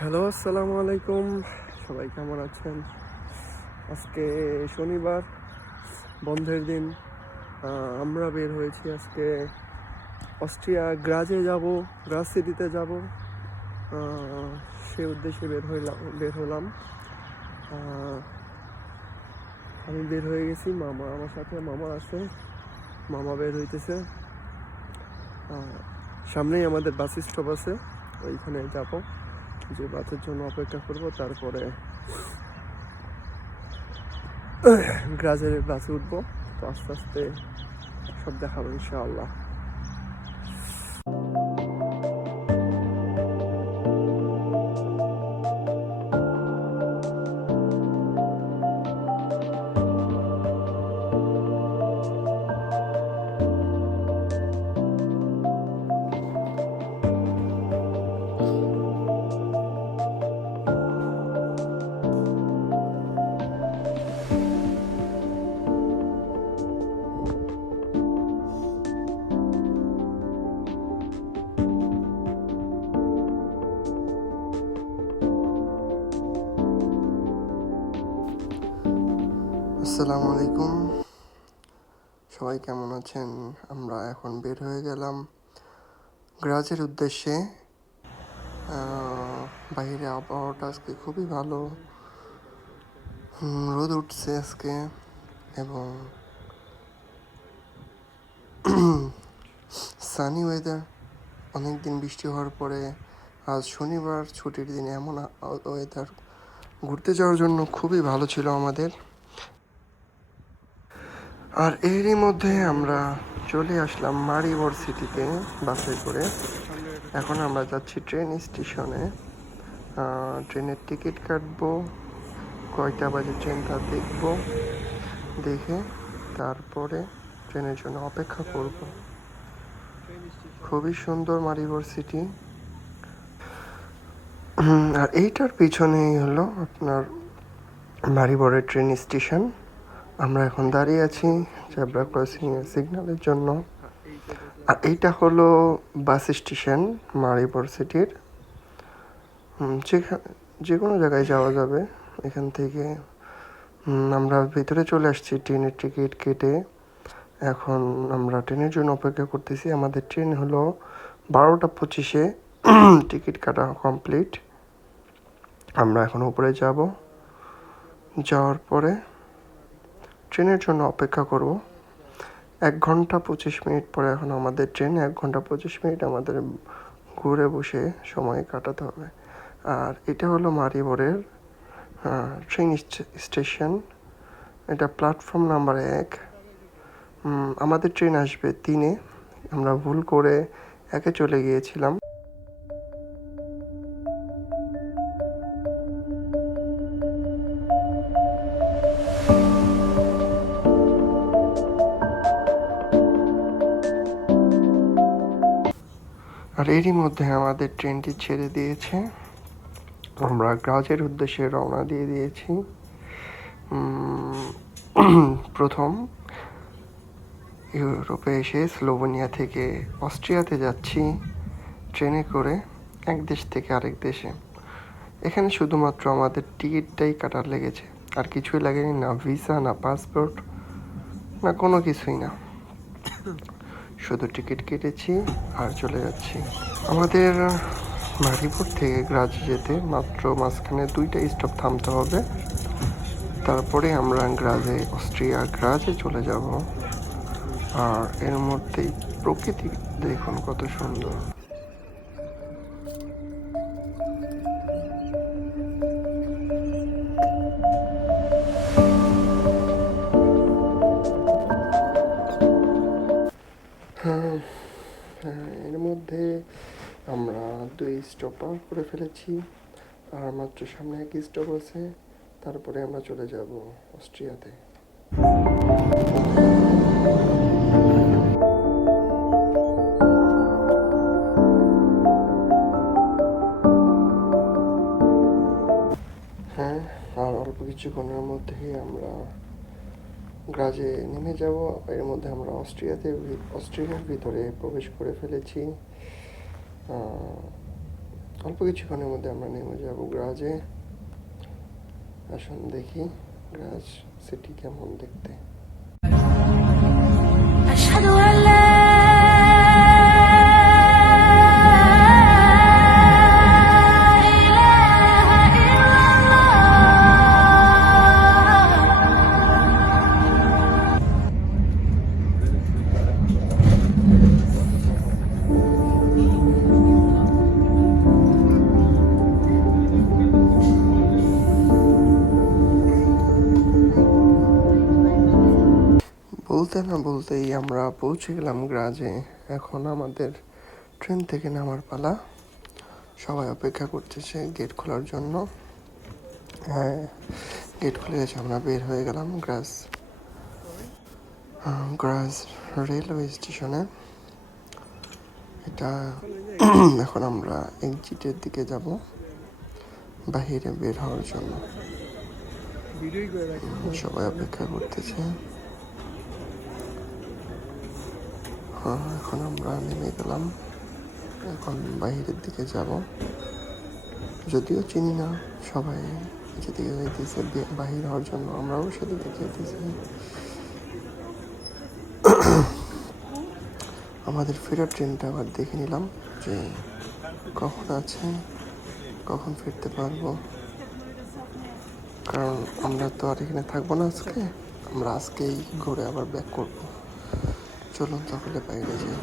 Hello, আসসালামু আলাইকুম। সবাই কেমন আছেন? আজকে শনিবার, বন্ধের দিন। আমরা বের হয়েছি আজকে অস্ট্রিয়া গ্রাজে যাব গ্রাজ সিটিতে যাব। সে উদ্দেশ্যে বের হইলাম, বের হলাম। আমি বের হয়ে গেছি, মামা আমার সাথে, মামা আছে। মামা বের হইতেছে। সামনেই আমাদের বাস স্টপ আছে, ওইখানে যাব। যে বাসের জন্য অপেক্ষা করব, তারপরে গ্রাজের বাসে উঠবো। তো আস্তে আস্তে সব দেখাবো ইনশাআল্লাহ। আসসালামু আলাইকুম। সবাই কেমন আছেন? আমরা এখন বের হয়ে গেলাম গ্রাজের উদ্দেশ্যে। বাইরে আবহাওয়াটা আজকে খুবই ভালো। রোদ উঠছে আজকে এবং সানি ওয়েদার অনেক দিন বৃষ্টি হওয়ার পরে আজ শনিবার, ছুটির দিনে এমন ওয়েদার ঘুরতে যাওয়ার জন্য খুবই ভালো ছিল আমাদের। আর এরই মধ্যে আমরা চলে আসলাম মারিবর সিটিতে বাসে করে। এখন আমরা যাচ্ছি ট্রেন স্টেশনে। ট্রেনের টিকিট কাটবো, কয়টা বাজে ট্রেনটা দেখব, দেখে তারপরে ট্রেনের জন্য অপেক্ষা করব। খুবই সুন্দর মারিবর সিটি। আর এইটার পিছনেই হলো আপনার মারিবরের ট্রেন স্টেশন। আমরা এখন দাঁড়িয়ে আছি জেব্রা ক্রসিং এর সিগন্যালের জন্য। আর এইটা হলো বাস স্টেশন মারিবর সিটির। যে কোনো জায়গায় যাওয়া যাবে এখান থেকে। আমরা ভিতরে চলে আসছি ট্রেনের টিকিট কেটে। এখন আমরা ট্রেনের জন্য অপেক্ষা করতেছি। আমাদের ট্রেন হলো বারোটা পঁচিশে। টিকিট কাটা কমপ্লিট। আমরা এখন উপরে যাব। যাওয়ার পরে ট্রেনের জন্য অপেক্ষা করব। এক ঘণ্টা পঁচিশ মিনিট পরে এখন আমাদের ট্রেন, এক ঘণ্টা পঁচিশ মিনিট আমাদের ঘুরে বসে সময় কাটাতে হবে। আর এটা হলো মারিবরের ট্রেন স্টেশন। এটা প্ল্যাটফর্ম নাম্বার এক। আমাদের ট্রেন আসবে তিনে আমরা ভুল করে একে চলে গিয়েছিলাম। আর এরই মধ্যে আমাদের ট্রেনটি ছেড়ে দিয়েছে। আমরা গ্রাজের উদ্দেশ্যে রওনা দিয়ে দিয়েছি। প্রথম ইউরোপে এসে স্লোভেনিয়া থেকে অস্ট্রিয়াতে যাচ্ছি ট্রেনে করে এক দেশ থেকে আরেক দেশে। এখানে শুধুমাত্র আমাদের টিকিটটাই কাটার লেগেছে, আর কিছুই লাগেনি, না ভিসা, না পাসপোর্ট, না কোনো কিছুই না। শুধু টিকিট কেটেছি আর চলে যাচ্ছি। আমাদের মারিপুর থেকে গ্রাজ যেতে মাত্র মাঝখানে দুইটা স্টপ থামতে হবে। তারপরে আমরা গ্রাজে অস্ট্রিয়া গ্রাজে চলে যাব। আর এর মধ্যেই প্রকৃতি দেখুন কত সুন্দর। মধ্যে আমরা দুই স্টপ পার করে ফেলেছি। আর মাত্র সামনে এক স্টপ আছে। তারপরে আমরা চলে যাব অস্ট্রিয়াতে। হ্যাঁ আর অল্প কিছুক্ষণের মধ্যেই আমরা গ্রাজে নেমে যাব। এর মধ্যে আমরা অস্ট্রিয়াতে অস্ট্রিয়ার ভিতরে প্রবেশ করে ফেলেছি। অল্প কিছুক্ষণের মধ্যে আমরা নেমে যাব গ্রাজে। আসুন দেখি গ্রাজ সিটি কেমন দেখতে। বলতে না বলতেই আমরা পৌঁছে গেলাম গ্রাজে। এখন আমাদের ট্রেন থেকে নামার পালা। সবাই অপেক্ষা করতেছে গেট খোলার জন্য। হ্যাঁ গেট খুলে গেছে আমরা বের হয়ে গেলাম গ্রাজ আহ, গ্রাজ রেলওয়ে স্টেশনে। এটা এখন আমরা এক্সিটের দিকে যাব বাহিরে বের হওয়ার জন্য। সবাই অপেক্ষা করতেছে হ্যাঁ, এখন আমরা নেমে গেলাম। এখন বাইরের দিকে যাব। যদিও চিনি না সবাই যেদিকে যাইতেছে, বে- বাহির হওয়ার জন্য আমরাও সেদিকে যেতেছি আমাদের ফেরার ট্রেনটা আবার দেখে নিলাম যে কখন আছে, কখন ফিরতে পারব। কারণ আমরা তো আর এখানে থাকব না আজকে, আমরা আজকেই ঘুরে আবার ব্যাক করব। চলুন তাহলে বাইরে যাই